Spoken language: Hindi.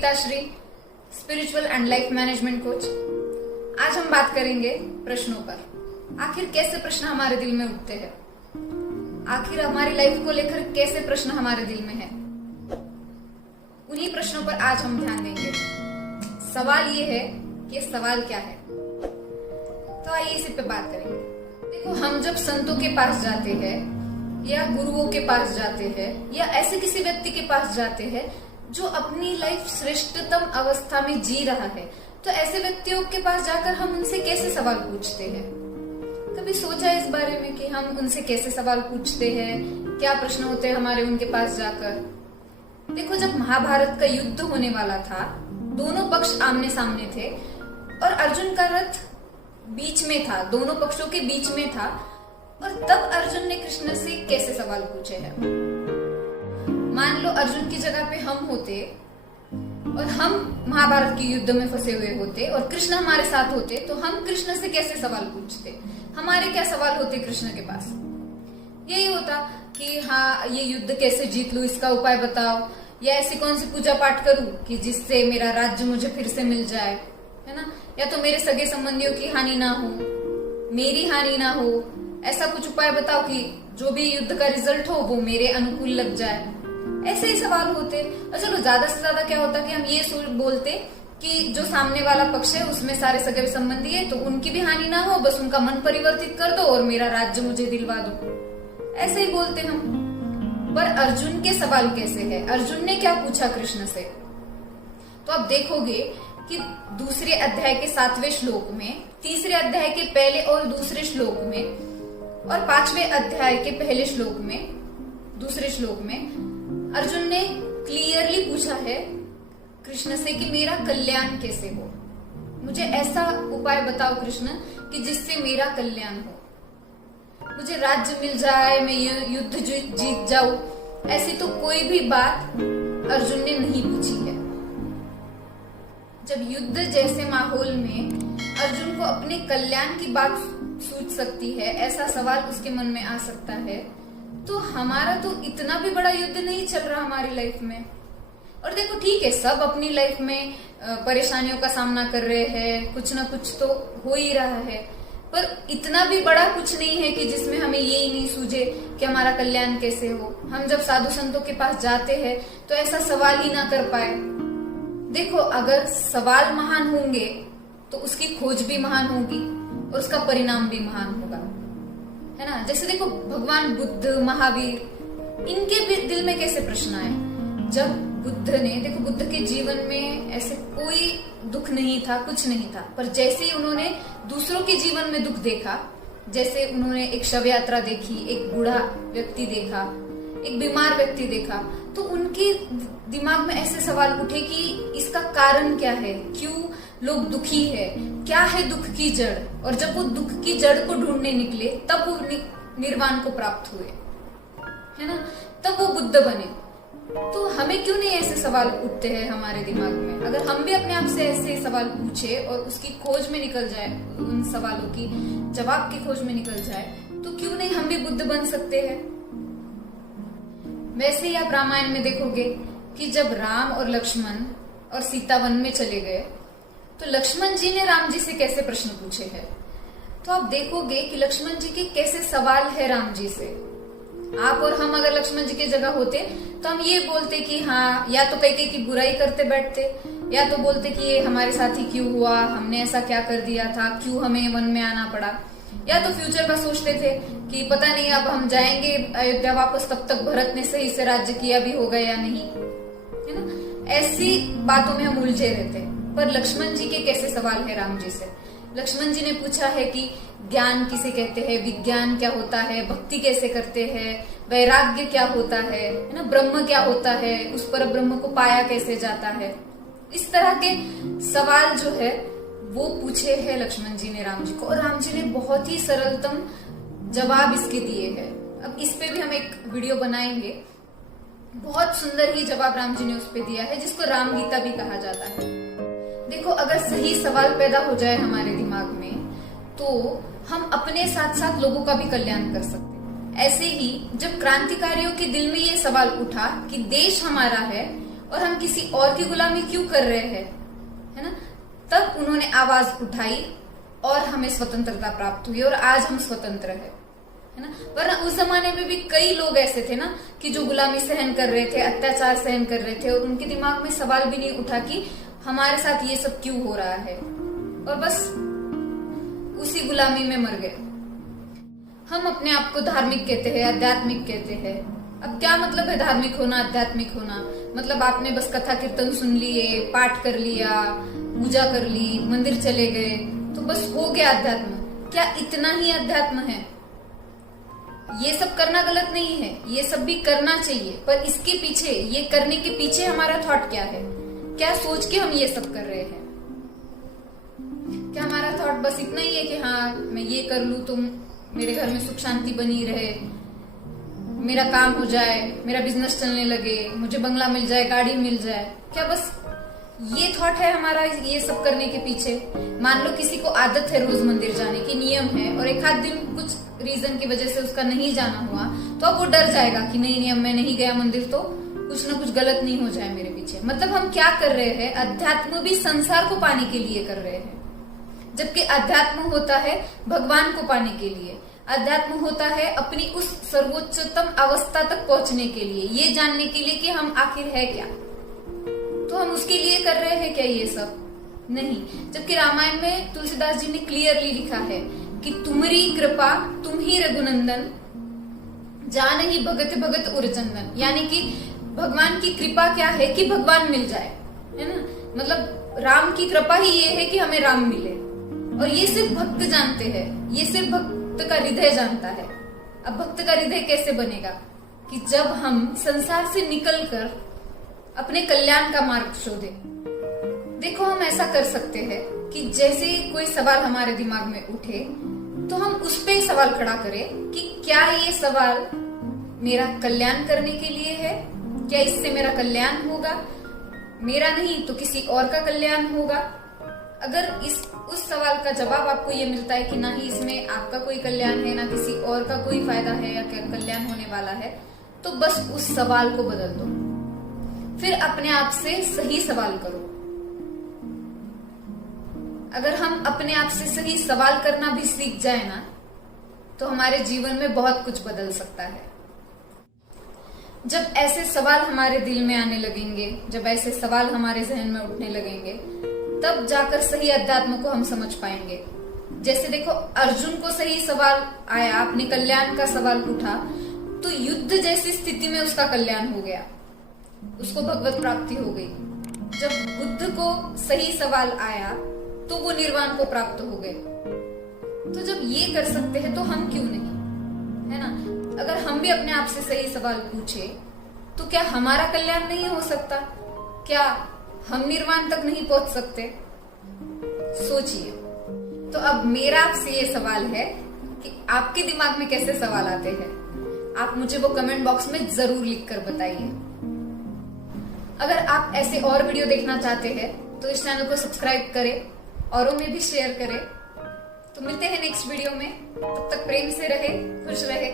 Geetashree, spiritual and life management coach. आज हम बात करेंगे प्रश्नों पर। आखिर कैसे प्रश्न हमारे दिल में उठते हैं, आखिर हमारी लाइफ को लेकर कैसे प्रश्न हमारे दिल में है, उन्हीं प्रश्नों पर आज हम ध्यान देंगे। सवाल ये है कि ये सवाल क्या है, तो आइए इसी पे बात करेंगे। देखो, हम जब संतों के पास जाते हैं या गुरुओं के पास जाते हैं या ऐसे किसी व्यक्ति के पास जाते हैं जो अपनी लाइफ श्रेष्ठतम अवस्था में जी रहा है, तो ऐसे व्यक्तियों के पास जाकर हम उनसे कैसे सवाल पूछते हैं? कभी सोचा इस बारे में कि हम उनसे कैसे सवाल पूछते हैं, क्या प्रश्न होते हैं हमारे उनके पास जाकर? देखो, जब महाभारत का युद्ध होने वाला था, दोनों पक्ष आमने सामने थे और अर्जुन का रथ बीच में था, दोनों पक्षों के बीच में था। और तब अर्जुन ने कृष्ण से कैसे सवाल पूछे हैं? मान लो अर्जुन की जगह पे हम होते और हम महाभारत के युद्ध में फंसे हुए होते और कृष्ण हमारे साथ होते, तो हम कृष्ण से कैसे सवाल पूछते? हमारे क्या सवाल होते कृष्ण के पास? यही होता कि हाँ, ये युद्ध कैसे जीत लूं, इसका उपाय बताओ, या ऐसी कौन सी पूजा पाठ करूं कि जिससे मेरा राज्य मुझे फिर से मिल जाए, है ना? या तो मेरे सगे संबंधियों की हानि ना हो, मेरी हानि ना हो, ऐसा कुछ उपाय बताओ कि जो भी युद्ध का रिजल्ट हो वो मेरे अनुकूल लग जाए। ऐसे ही सवाल होते। और चलो, ज्यादा से ज्यादा क्या होता कि हम ये बोलते कि जो सामने वाला पक्ष है उसमें सारे सगे संबंधी है, तो उनकी भी हानि ना हो, बस उनका मन परिवर्तित कर दो और मेरा राज्य मुझे दिलवा दो। ऐसे ही बोलते हम। पर अर्जुन के सवाल कैसे है? अर्जुन ने क्या पूछा कृष्ण से? तो आप देखोगे कि दूसरे अध्याय के 7वें श्लोक में, तीसरे अध्याय के पहले और दूसरे श्लोक में और 5वें अध्याय के पहले श्लोक में, दूसरे श्लोक में अर्जुन ने क्लियरली पूछा है कृष्ण से कि मेरा कल्याण कैसे हो, मुझे ऐसा उपाय बताओ कृष्ण कि जिससे मेरा कल्याण हो, मुझे राज्य मिल जाए, मैं युद्ध जीत जाऊं। ऐसी तो कोई भी बात अर्जुन ने नहीं पूछी है। जब युद्ध जैसे माहौल में अर्जुन को अपने कल्याण की बात सूझ सकती है, ऐसा सवाल उसके मन में आ सकता है, तो हमारा तो इतना भी बड़ा युद्ध नहीं चल रहा हमारी लाइफ में। और देखो, ठीक है, सब अपनी लाइफ में परेशानियों का सामना कर रहे हैं, कुछ ना कुछ तो हो ही रहा है, पर इतना भी बड़ा कुछ नहीं है कि जिसमें हमें यही नहीं सूझे कि हमारा कल्याण कैसे हो। हम जब साधु संतों के पास जाते हैं तो ऐसा सवाल ही ना कर पाए। देखो, अगर सवाल महान होंगे तो उसकी खोज भी महान होगी और उसका परिणाम भी महान होगा, है ना? जैसे देखो, भगवान बुद्ध, महावीर, इनके भी दिल में कैसे प्रश्न आए? जब बुद्ध ने, देखो, बुद्ध के जीवन में ऐसे कोई दुख नहीं था, कुछ नहीं था, पर जैसे ही उन्होंने दूसरों के जीवन में दुख देखा, जैसे उन्होंने एक शव यात्रा देखी, एक बूढ़ा व्यक्ति देखा, एक बीमार व्यक्ति देखा, तो उनके दिमाग में ऐसे सवाल उठे कि इसका कारण क्या है, क्यों लोग दुखी है, क्या है दुख की जड़? और जब वो दुख की जड़ को ढूंढने निकले तब वो निर्वाण को प्राप्त हुए, है ना? तब वो बुद्ध बने। तो हमें क्यों नहीं ऐसे सवाल उठते हैं हमारे दिमाग में? अगर हम भी अपने आप से ऐसे सवाल पूछे और उसकी खोज में निकल जाए, उन सवालों की जवाब की खोज में निकल जाए, तो क्यों नहीं हम भी बुद्ध बन सकते हैं? वैसे ही आप रामायण में देखोगे कि जब राम और लक्ष्मण और सीता वन में चले गए, तो लक्ष्मण जी ने राम जी से कैसे प्रश्न पूछे हैं? तो आप देखोगे कि लक्ष्मण जी के कैसे सवाल है राम जी से। आप और हम अगर लक्ष्मण जी की जगह होते तो हम ये बोलते कि हाँ, या तो कई की बुराई करते बैठते, या तो बोलते कि ये हमारे साथ ही क्यों हुआ, हमने ऐसा क्या कर दिया था, क्यों हमें वन में आना पड़ा, या तो फ्यूचर का सोचते थे कि पता नहीं अब हम जाएंगे अयोध्या वापस, तब तक भरत ने सही से राज्य किया भी होगा या नहीं, है ना? ऐसी बातों में हम उलझे रहते। पर लक्ष्मण जी के कैसे सवाल है राम जी से? लक्ष्मण जी ने पूछा है कि ज्ञान किसे कहते हैं, विज्ञान क्या होता है, भक्ति कैसे करते हैं, वैराग्य क्या होता है ना? ब्रह्म क्या होता है, उस पर ब्रह्म को पाया कैसे जाता है? इस तरह के सवाल जो है वो पूछे हैं लक्ष्मण जी ने राम जी को, और राम जी ने बहुत ही सरलतम जवाब इसके दिए हैं। अब इस पे भी हम एक वीडियो बनाएंगे। बहुत सुंदर ही जवाब राम जी ने उस पे दिया है, जिसको राम गीता भी कहा जाता है। देखो, अगर सही सवाल पैदा हो जाए हमारे दिमाग में, तो हम अपने साथ साथ लोगों का भी कल्याण कर सकते हैं। ऐसे ही जब क्रांतिकारियों के दिल में ये सवाल उठा कि देश हमारा है और हम किसी और की गुलामी क्यों कर रहे हैं, है ना। तब उन्होंने आवाज उठाई और हमें स्वतंत्रता प्राप्त हुई और आज हम स्वतंत्र है ना। वरना उस जमाने में भी कई लोग ऐसे थे ना कि जो गुलामी सहन कर रहे थे, अत्याचार सहन कर रहे थे और उनके दिमाग में सवाल भी नहीं उठा कि हमारे साथ ये सब क्यों हो रहा है, और बस उसी गुलामी में मर गए। हम अपने आप को धार्मिक कहते हैं, आध्यात्मिक कहते हैं। अब क्या मतलब है धार्मिक होना, आध्यात्मिक होना? मतलब आपने बस कथा कीर्तन सुन लिए, पाठ कर लिया, पूजा कर ली, मंदिर चले गए तो बस हो गया अध्यात्म? क्या इतना ही अध्यात्म है? ये सब करना गलत नहीं है, ये सब भी करना चाहिए, पर इसके पीछे, ये करने के पीछे हमारा थॉट क्या है? क्या सोच के हम ये सब कर रहे हैं? क्या हमारा थॉट बस इतना ही है कि हाँ मैं ये कर लूं तो मेरे घर में सुख शांति बनी रहे, मेरा काम हो जाए, मेरा बिजनेस चलने लगे, मुझे बंगला मिल जाए, गाड़ी मिल जाए? क्या बस ये थॉट है हमारा ये सब करने के पीछे? मान लो किसी को आदत है रोज मंदिर जाने की, नियम है, और एक आध दिन कुछ रीजन की वजह से उसका नहीं जाना हुआ तो अब वो डर जाएगा कि नहीं नियम में नहीं गया मंदिर तो कुछ ना कुछ गलत नहीं हो जाए मेरे पीछे। मतलब हम क्या कर रहे हैं? अध्यात्म भी संसार को पाने के लिए कर रहे हैं, जबकि अध्यात्म होता है भगवान को पाने के लिए। अध्यात्म होता है अपनी उस सर्वोच्चतम अवस्था तक पहुंचने के लिए, ये जानने के लिए कि हम आखिर है क्या। तो हम उसके लिए कर रहे हैं क्या ये सब? नहीं। जबकि रामायण में तुलसीदास जी ने क्लियरली लिखा है कि तुम्हारी कृपा तुम ही रघुनंदन, जान ही भगत भगत उरचंदन। यानी कि भगवान की कृपा क्या है कि भगवान मिल जाए, है ना। मतलब राम की कृपा ही ये है कि हमें राम मिले, और ये सिर्फ भक्त जानते हैं, ये सिर्फ भक्त का हृदय जानता है। अब भक्त का हृदय कैसे बनेगा? कि जब हम संसार से निकलकर अपने कल्याण का मार्ग शोधे। देखो हम ऐसा कर सकते हैं कि जैसे कोई सवाल हमारे दिमाग में उठे तो हम उस पे सवाल खड़ा करें कि क्या ये सवाल मेरा कल्याण करने के लिए है? क्या इससे मेरा कल्याण होगा? मेरा नहीं तो किसी और का कल्याण होगा। अगर उस सवाल का जवाब आपको ये मिलता है कि ना ही इसमें आपका कोई कल्याण है, ना किसी और का कोई फायदा है या कल्याण होने वाला है, तो बस उस सवाल को बदल दो। फिर अपने आप से सही सवाल करो। अगर हम अपने आप से सही सवाल करना भी सीख जाए ना, तो हमारे जीवन में बहुत कुछ बदल सकता है। जब ऐसे सवाल हमारे दिल में आने लगेंगे, जब ऐसे सवाल हमारे जहन में उठने लगेंगे, तब जाकर सही अध्यात्म को हम समझ पाएंगे। जैसे देखो अर्जुन को सही सवाल आया, अपने कल्याण का सवाल उठा, तो युद्ध जैसी स्थिति में उसका कल्याण हो गया, उसको भगवत प्राप्ति हो गई। जब बुद्ध को सही सवाल आया तो वो निर्वाण को प्राप्त हो गए। तो जब ये कर सकते हैं तो हम क्यों नहीं, है ना। अगर हम भी अपने आप से सही सवाल पूछे तो क्या हमारा कल्याण नहीं हो सकता? क्या हम निर्वाण तक नहीं पहुंच सकते? सोचिए। तो अब मेरा आपसे ये सवाल है कि आपके दिमाग में कैसे सवाल आते हैं? आप मुझे वो कमेंट बॉक्स में जरूर लिखकर बताइए। अगर आप ऐसे और वीडियो देखना चाहते हैं तो इस चैनल को सब्सक्राइब करें, औरों में भी शेयर करें। तो मिलते हैं नेक्स्ट वीडियो में, तब तक प्रेम से रहे, खुश रहे।